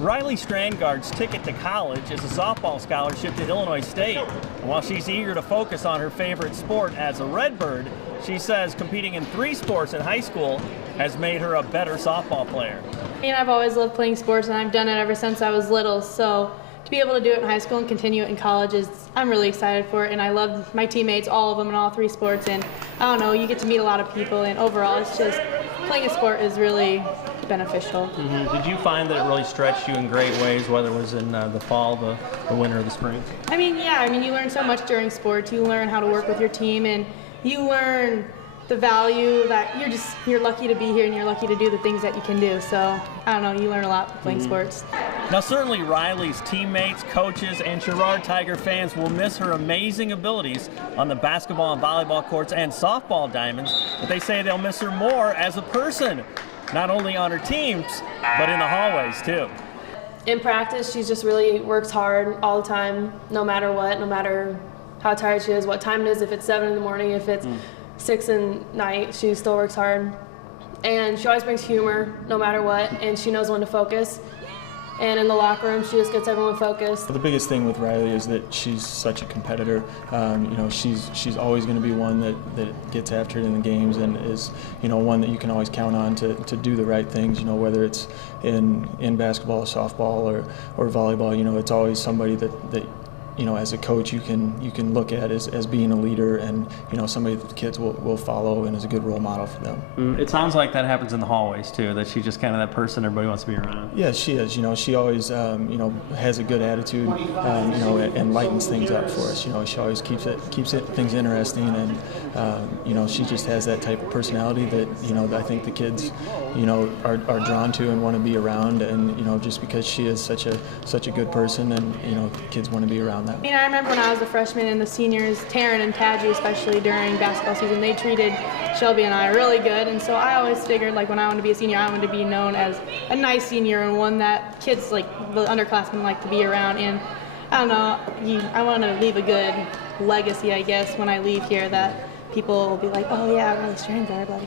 Riley Strandgard's ticket to college is a softball scholarship to Illinois State. And while she's eager to focus on her favorite sport as a Redbird, she says competing in 3 sports in high school has made her a better softball player. I've always loved playing sports, and I've done it ever since I was little. So to be able to do it in high school and continue it in college I'm really excited for it. And I love my teammates, all of them in all 3 sports. And I don't know, you get to meet a lot of people, and overall it's just playing a sport is really beneficial. Did you find that it really stretched you in great ways, whether it was in the fall, the winter, or the spring? Yeah, you learn so much during sports. You learn how to work with your team, and you learn the value that you're lucky to be here and you're lucky to do the things that you can do. So I don't know, you learn a lot playing sports. Now certainly Riley's teammates, coaches, and Sherrard Tiger fans will miss her amazing abilities on the basketball and volleyball courts and softball diamonds, but they say they'll miss her more as a person, not only on her teams, but in the hallways too. In practice, she just really works hard all the time, no matter what, no matter how tired she is, what time it is, if it's 7 in the morning, if it's 6 at night, she still works hard. And she always brings humor, no matter what, and she knows when to focus. And in the locker room, she just gets everyone focused. The biggest thing with Riley is that she's such a competitor. She's always going to be one that gets after it in the games, and is one that you can always count on to do the right things. Whether it's in basketball, softball, or volleyball. It's always somebody that as a coach you can look at as being a leader, and somebody that the kids will follow and is a good role model for them. It sounds like that happens in the hallways too, that she's just kind of that person everybody wants to be around. Yeah, she is. She always has a good attitude, and lightens things up for us. She always keeps things interesting, and she just has that type of personality that I think the kids are drawn to and want to be around, and just because she is such a good person, and kids want to be around that. I remember when I was a freshman and the seniors, Taryn and Taji especially during basketball season, they treated Shelby and I really good, and so I always figured when I wanted to be a senior, I wanted to be known as a nice senior and one that kids the underclassmen like to be around. And I don't know, I want to leave a good legacy, I guess, when I leave here, that people will be like, oh yeah, Riley Strandgard,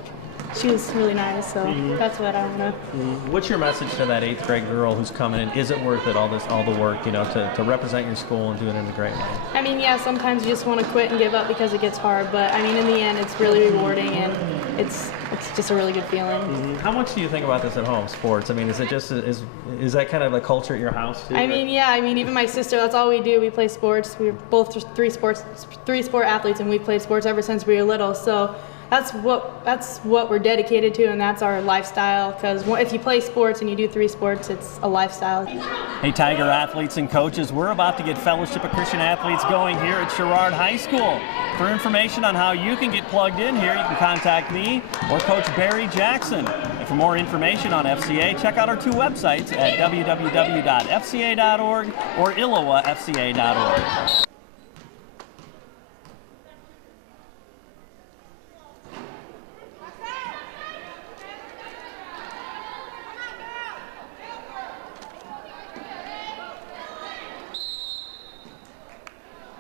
she was really nice, so that's what I want to. What's your message to that 8th grade girl who's coming in? Is it worth it, all the work, to represent your school and do it in a great way? Yeah, sometimes you just want to quit and give up because it gets hard, but in the end, it's really rewarding, and it's just a really good feeling. How much do you think about this at home, sports? Is it just is that kind of a culture at your house too? Yeah, even my sister, that's all we do. We play sports. We're both 3 sport athletes, and we've played sports ever since we were little. So that's what we're dedicated to, and that's our lifestyle, because if you play sports and you do 3 sports, it's a lifestyle. Hey, Tiger athletes and coaches, we're about to get Fellowship of Christian Athletes going here at Sherrard High School. For information on how you can get plugged in here, you can contact me or Coach Barry Jackson. And for more information on FCA, check out our 2 websites at www.fca.org or ILLOWAFCA.org.